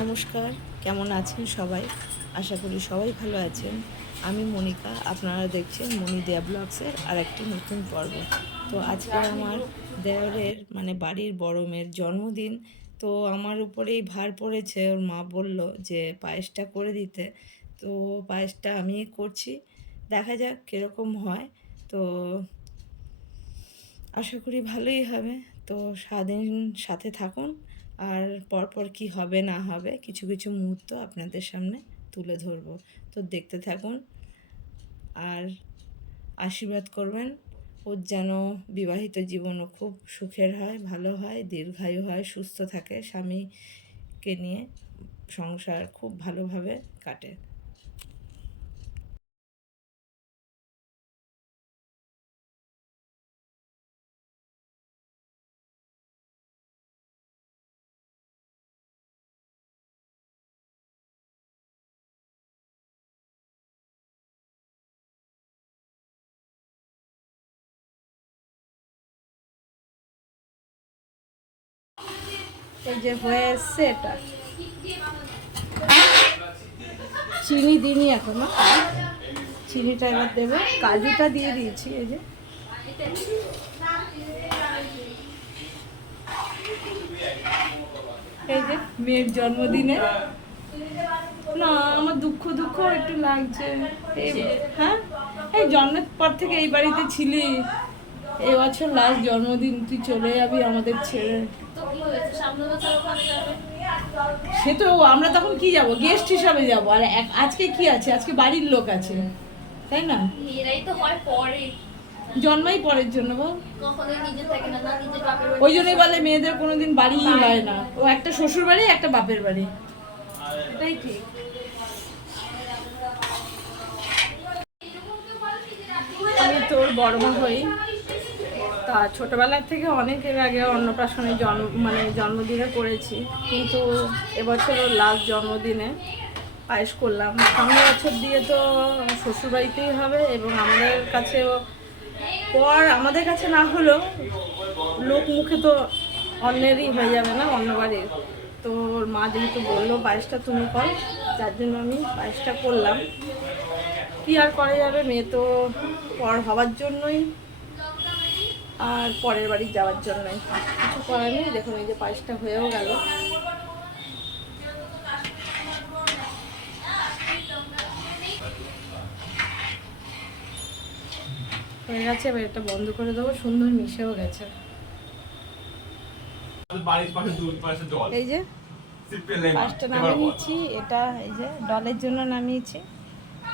নমস্কার, কেমন আছেন সবাই? আশা করি সবাই ভালো আছেন। আমি মনিকা, আপনারা দেখছেন মনি দেয়া ব্লগসের আর একটি নতুন পর্ব। তো আজকে আমার দেওরের মানে বাড়ির বড় মেয়ের জন্মদিন। তো আমার উপরেই ভার পড়েছে, ওর মা বলল যে পায়েসটা করে দিতে। তো পায়েসটা আমি করছি, দেখা যাক কীরকম হয়। তো আশা করি ভালোই হবে। তো সারাদিন সাথে থাকুন। আর পরপর কি হবে না হবে কিছু কিছু মুহূর্ত আপনাদের সামনে তুলে ধরব। তো দেখতে থাকুন আর আশীর্বাদ করবেন। ওর যেন বিবাহিত জীবনও খুব সুখের হয়, ভালো হয়, দীর্ঘায়ু হয়, সুস্থ থাকে স্বামীকে নিয়ে সংসার খুব ভালোভাবে কাটে। এই যে হয়ে এসছে এটা। চিনি দিইনি এখনও। চিনিটা এবার দেবো। কাজুটা দিয়ে দিয়েছি, এই যে। এই যে মেয়ের জন্মদিনে। না, আমার দুঃখ দুঃখ একটু লাগছে। হ্যাঁ? এই জন্মের পর থেকে এই বাড়িতে ছিলি। এই বছর লাস্ট জন্মদিন, তুই চলে যাবি আমাদের ছেড়ে। সে তো আমরা তখন কি যাব? গেস্ট হিসাবে যাব। আর আজকে কি আছে? আজকে বাড়ির লোক আছে। তাই না? এরাই তো হয় পরে। জন্মাই পরের জন্য বল বাড়ি। ওই জন্যই বলে মেয়েদের কোনোদিন বাড়িই হয় না। ও একটা শ্বশুর বাড়ি একটা বাপের বাড়ি। এটাই ঠিক। আমি তোর বড় হই। তা ছোটবেলার থেকে অনেকের আগে অন্নপ্রাশনে জন্ম মানে জন্মদিনে করেছি। কিন্তু এবছর লাস্ট জন্মদিনে পায়েস করলাম। সামনে বছর দিয়ে তো শ্বশুরবাড়িতেই হবে এবং আমাদের কাছেও পর আমাদের কাছে না হলেও লোক মুখে তো অন্যেরই হয়ে যাবে না অন্য বাড়ির তো ওর মা যেহেতু বলল, পায়েসটা তুমি কর। যার জন্য আমি পায়েসটা করলাম। কি আর করা যাবে? মেয়ে তো পর হওয়ার জন্যই আর পরের বাড়ি যাওয়ার জন্যই কিছু করার নেই দেখুন এই যে পায়েসটা হয়েও গেল। হয়ে গেছে এবার এটা বন্ধ করে দেবো সুন্দর মিশেও গেছে। এই যে পাঁচটা নামিয়ে নিচ্ছি এটা এই যে ডলের জন্য নামিয়েছি।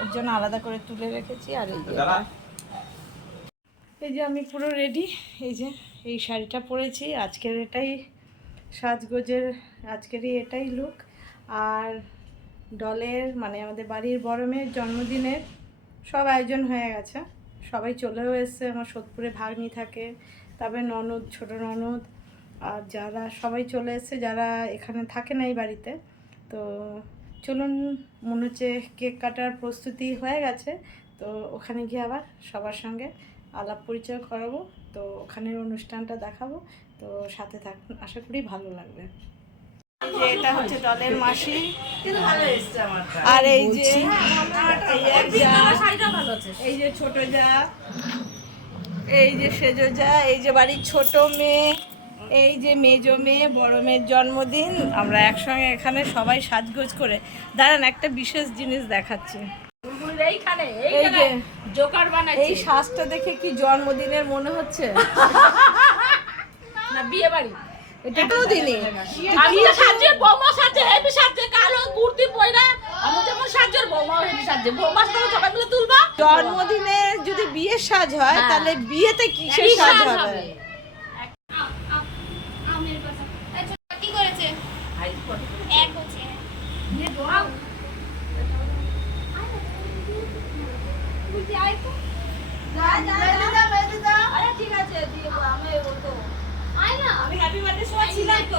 ওর জন্য আলাদা করে তুলে রেখেছি আর এই যে। এই যে আমি পুরো রেডি এই যে এই শাড়িটা পরেছি। আজকের এটাই সাজগোজের, আজকেরই এটাই লুক আর ডলের মানে আমাদের বাড়ির বড় মেয়ের জন্মদিনের সব আয়োজন হয়ে গেছে। সবাই চলেও এসছে। আমার সোদপুরে ভাগ্নি থাকে, তারপরে ননদ, ছোট ননদ, আর যারা সবাই চলে এসছে, যারা এখানে থাকে না এই বাড়িতে। তো চলুন, মনে হচ্ছে কেক কাটার প্রস্তুতি হয়ে গেছে। তো ওখানে গিয়ে আবার সবার সঙ্গে আলাপ পরিচয় করাবো তো ওখানের অনুষ্ঠানটা দেখাবো তো সাথে থাকুন আশা করি ভালো লাগবে। যে এটা হচ্ছে দলের মাসি। আর এই যে এই এক যা, এই যে ছোট যা এই যে সেজো যা এই যে বাড়ির ছোট মেয়ে এই যে মেজো মেয়ে বড় মেয়ের জন্মদিন আমরা একসঙ্গে এখানে সবাই সাজগোজ করে। দাঁড়ান একটা বিশেষ জিনিস দেখাচ্ছি। এই যে জোকার বানাই এই দেখে কি জন্মদিনের মনে হচ্ছে? না বিয়ে বাড়ি এটা তো দিনই আমি তো সাজে বৌমা সাজে হেবি সাজে কালো কুর্তি পয়রা। আমি যেমন সাজের বৌমা হেবি সাজে। বৌমা সাজে সবাই মিলে তুলবা। জন্মদিনে যদি বিয়ের সাজ হয় হ্যাঁ। তাহলে বিয়েতে কিসের কি সাজ সাজ হবে? হবে? কি করেছে? এক হচ্ছে। আরে ঠিক আছে দিয়ে আমি ও তো। আয় না। আমি হ্যাপি বার্থডে শো ছিলাম তো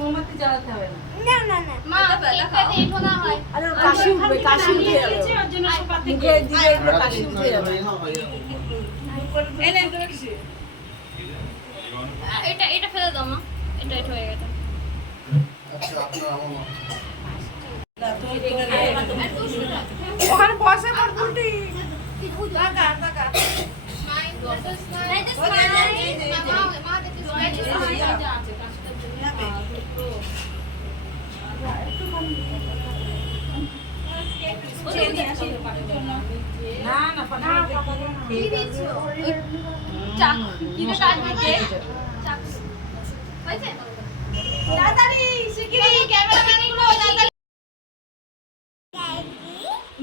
মোমবাতি জ্বালাতে হবে না। মা কেকটা দিয়ে না হয়। আরে কাশি উঠবে কাশি উঠে যাবে। ওর জন্য সোফা থেকে দিলে এগুলো কাশি উঠে যাবে। এটা এটা ফেলে দাও মা। এটা এটা হয়ে গেছে। আচ্ছা আপনার আমার ওখানে বসে পড় উল্টি না না পাতা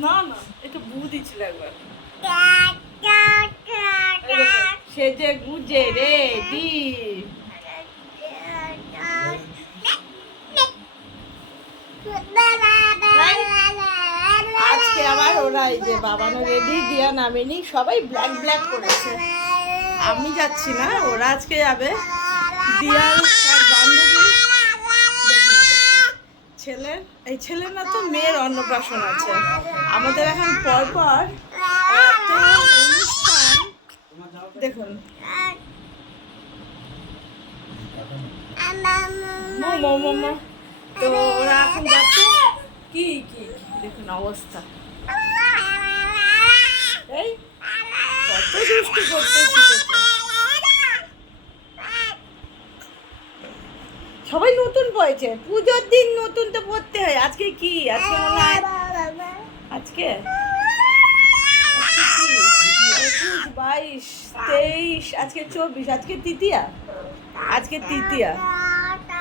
না না একটু বুদ্ধি ছিল একবার সেজে গুজে রে দি আজকে আবার ওরা এই যে বাবানো রেডি দিয়া নামেনি, সবাই ব্ল্যাক ব্ল্যাক করেছে। আমি যাচ্ছি না, ওরা আজকে যাবে। দিয়ার বান্ধবী ছেলের এই ছেলের না তো মেয়ের অন্নপ্রাশন আছে। আমাদের এখন পরপর অনুষ্ঠান। দেখুন। মোমো মোমো তো ওরা এখন যাচ্ছে। কি কি? দেখুন অবস্থা। এই? সবাই নতুন পড়েছে। পুজোর দিন নতুন তো পড়তে হয়। আজকে কি? আজকে আজকে? একুশ, বাইশ, তেইশ, আজকে চব্বিশ, আজকে তৃতীয়া। আজকে তৃতীয়া।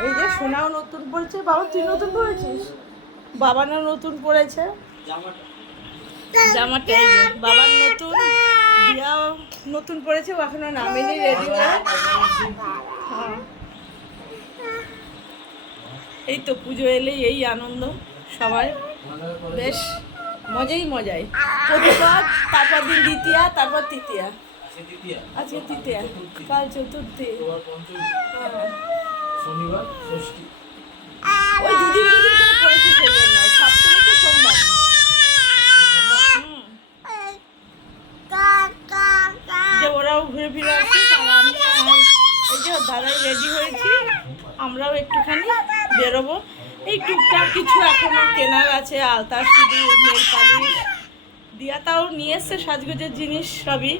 এই যে সোনাও নতুন পড়েছে, বাবা তুই নতুন পড়েছিস? বাবানও নতুন পড়েছে? জামাটা বাবার নতুন দিয়াও নতুন পড়েছে এখনও নামেনি রেডি হয়ে হ্যাঁ। এই তো পুজো এলেই এই আনন্দ সবাই বেশ, মজাই মজাই। প্রতিবার, তারপর দিন দ্বিতীয়া, তারপর তৃতীয়া। আজকে তৃতীয়া, কাল চতুর্থী। হ্যাঁ। শনিবার ষষ্ঠী ওই দুদিন দুদিন করে পড়েছে সেই জন্য সপ্তমী তো সোমবার হুম। যে ওরাও ঘুরে ফিরে আসছে এই যে দাদাই রেডি হয়েছি, আমরাও একটুখানি বেরোবো। এই টুকটাক কিছু এখনও কেনার আছে, আলতা পালিশ। দিয়া তাও নিয়ে এসছে, সাজগোজের জিনিস সবই।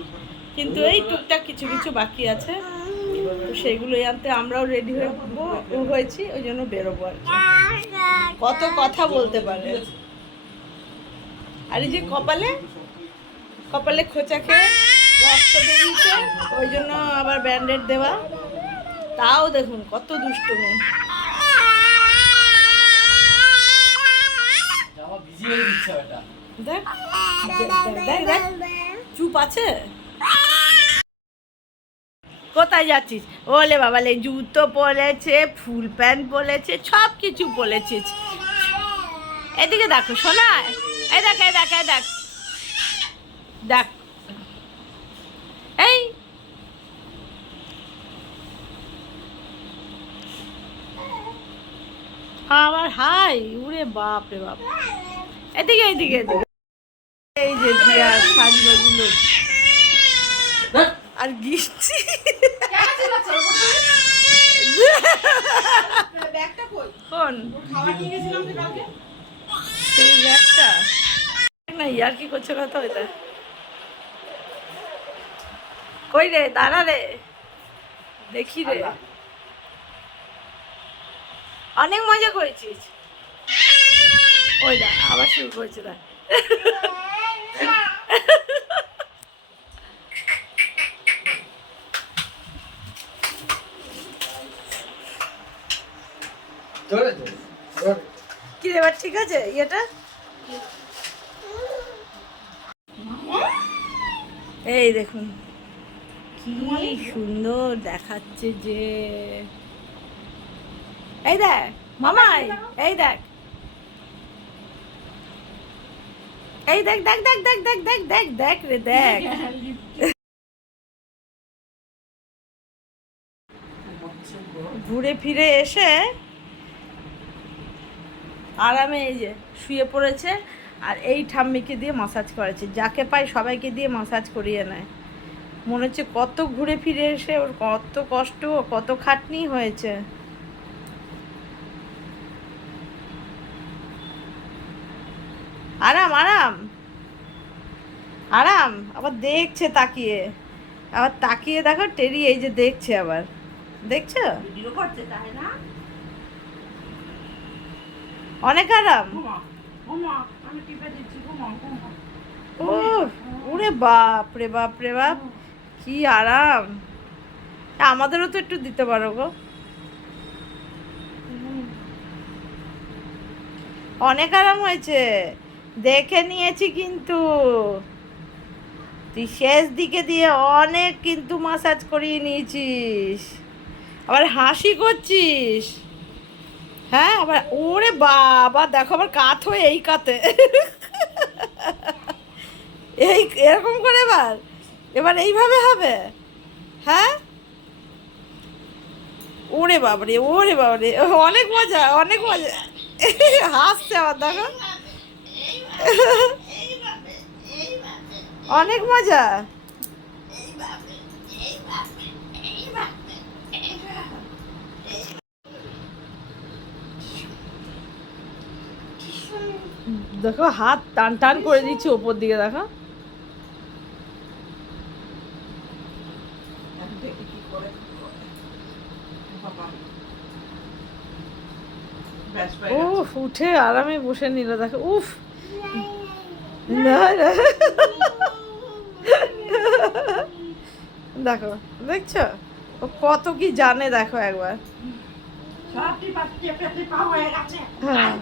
কিন্তু এই টুকটাক কিছু কিছু বাকি আছে। তো আনতে আমরাও রেডি হয়ে হয়েছি, ওই জন্য বেরোবো আর। কত কথা বলতে পারে। আর এই যে কপালে কপালে খোঁচা খেয়ে রক্ত বেরিয়েছে ওই জন্য আবার ব্যান্ডেড দেওয়া। তাও দেখুন কত দুষ্টুমি। দেখ দেখ, দেখ। চুপ আছে? কোথায় যাচ্ছিস? ওলে বাবা লে জুতো পরেছে ফুল প্যান্ট পরেছে সব কিছু পরেছিস এদিকে দেখো শোনা এই দেখ এই দেখ এই দেখ। দেখ এই আমার হাই, উড়ে বাপ রে বাপ। এদিকে এদিকে এদিকে। এই যে দিয়া সাজগুলো আর কোন? সেই না কি কথা ওইটা কই রে, দাঁড়া রে। দেখি রে। অনেক মজা করেছিস। ওই দা আবার শুরু করেছে দা কি এবার ঠিক আছে? ইয়েটা? এই দেখুন কি সুন্দর দেখাচ্ছে যে। এই দেখ, মামাই, এই দেখ। এই দেখ দেখ দেখ দেখ দেখ দেখ দেখ দেখ রে, দেখ। ঘুরে ফিরে এসে আরামে এই যে শুয়ে পড়েছে আর এই ঠাম্মিকে দিয়ে মাসাজ করেছে যাকে পায় সবাইকে দিয়ে মাসাজ করিয়ে নেয়। মনে হচ্ছে কত ঘুরে ফিরে এসে ওর কত কষ্ট, কত খাটনি হয়েছে আরাম আরাম আরাম আবার দেখছে তাকিয়ে। আবার তাকিয়ে দেখো টেরি এই যে দেখছে আবার। দেখছ? ভিডিও করছে তাই না? অনেক আরাম। ও ওরে বাপ রে বাপ রে বাপ কি আরাম। আমাদেরও তো একটু দিতে পারো গো। অনেক আরাম হয়েছে। দেখে নিয়েছি কিন্তু। তুই শেষ দিকে দিয়ে অনেক কিন্তু মাসাজ করিয়ে নিয়েছিস। আবার হাসি করছিস। হ্যাঁ আবার ওরে বাবা, দেখো আবার কাত হয়ে এই কাতে। এই, এরকম করে এবার? এবার এইভাবে হবে? হ্যাঁ? ওরে বাবারে ওরে বাবারে, অনেক মজা অনেক মজা। হাসছে আবার, দেখো। অনেক মজা। দেখো হাত টান টান করে দিচ্ছে ওপর দিকে দেখো। উফ উঠে আরামে বসে নিল দেখো উফ। না দেখো দেখছ? ও কত কি জানে দেখো একবার। হ্যাঁ